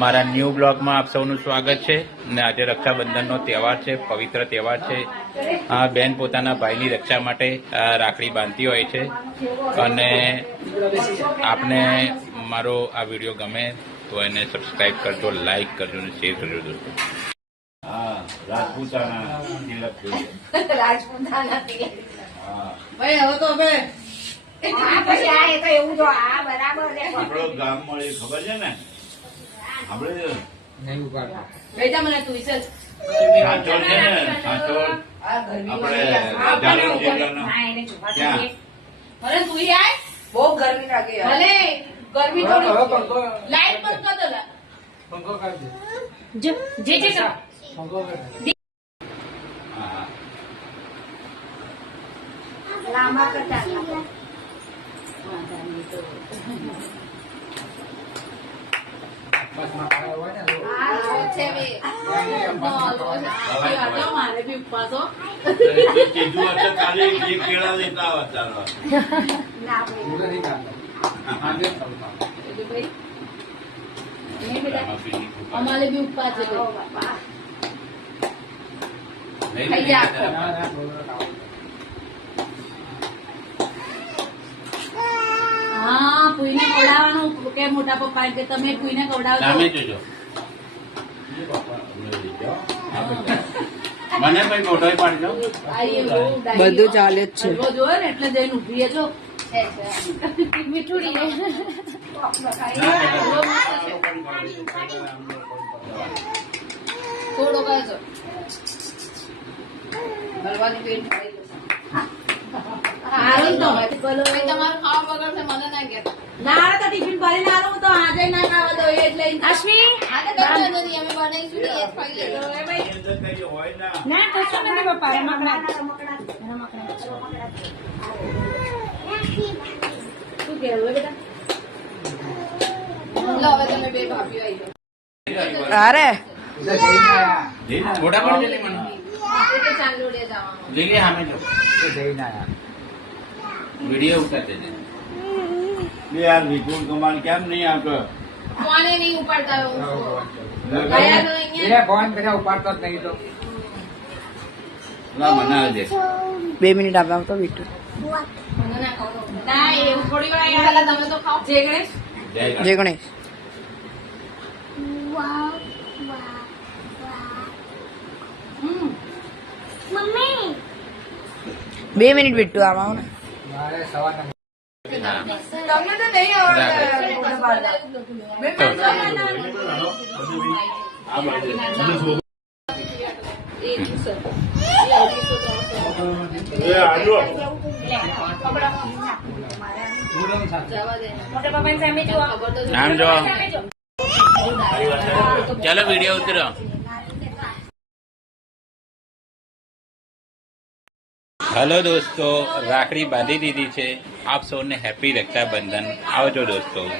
મારા ન્યૂ બ્લોગમાં આપ સૌનું સ્વાગત છે. ને આજે રક્ષાબંધનનો તહેવાર છે પવિત્ર તહેવાર છે. આ બેન પોતાના ભાઈની રક્ષા માટે રાખડી બાંધતી હોય છે. અને આપને મારો આ વીડિયો ગમે તો એને સબસ્ક્રાઈબ કરજો લાઈક કરજો અને શેર કરજો દોસ્તો. હા રાજપૂતાના તિલક રાજપૂતાના તિલક. ભાઈ હવે તો હવે આ પછી આ એ તો એવું તો આ બરાબર છે. આપણો ગામ મળી ખબર છે ને? આપણે બેટા મને તું છે ને? આપણે. ભલે તું આય. બહુ ગરમી લાગે ભલે ગરમી થોડી. લાઈટ બંધ કર દો લા. જે જે જે હા હા. લાંબા કરતા અમારે બી ઉપવાસ. ખાઈ જા ખવડાવવાનું કે મોટા પપ્પા કે તમે કોઈને ખવડાવજો મને ભાઈ મોટો પાડજો બધું ચાલે જ છે. જોયો ને એટલે જઈને ઊભી જો લે. બકાઈ. થોડો કરજો હલવાની પેટ ભરાઈ જશે. તમારું ખાવા બગડશે મને ના કહેતા. ના તો ટિફિન ભરીને આવું હું તો આજે ના ખાવા દઉં એટલે અશ્વિ આ તો નથી અમે બનાવીશું ને એ જ ખાઈ ના. કશું નથી પપ્પા રમકડા. શું કહેવું બેટા? લો હવે તમે બે ભાભીઓ આવી અરે ફોટા પાડજો લે મને ચાંદોડિયા જવાનું. લઈ લે સામે વીડિયો ઉતારતે છે બે યાર વિપુલ કમાન કેમ નહીં આવતો? ફોને નહીં ઉપાડતા હું ગયા તો બે મિનિટ આપવા તો બીટુ મને ના ખાવ ના એવું થોડી વાર યાર પેલા તમે તો ખાઓ જે ગણેશ. જય ગણેશ. બે મિનિટ બીટુ આમાં આવો ને. તમને તો નહીં આવડે. આમ જો ચાલો વીડિયો ઉતરો. હેલો દોસ્તો રાખડી બાંધી દીધી છે. આપ સૌને હેપી રક્ષાબંધન. આવજો દોસ્તો.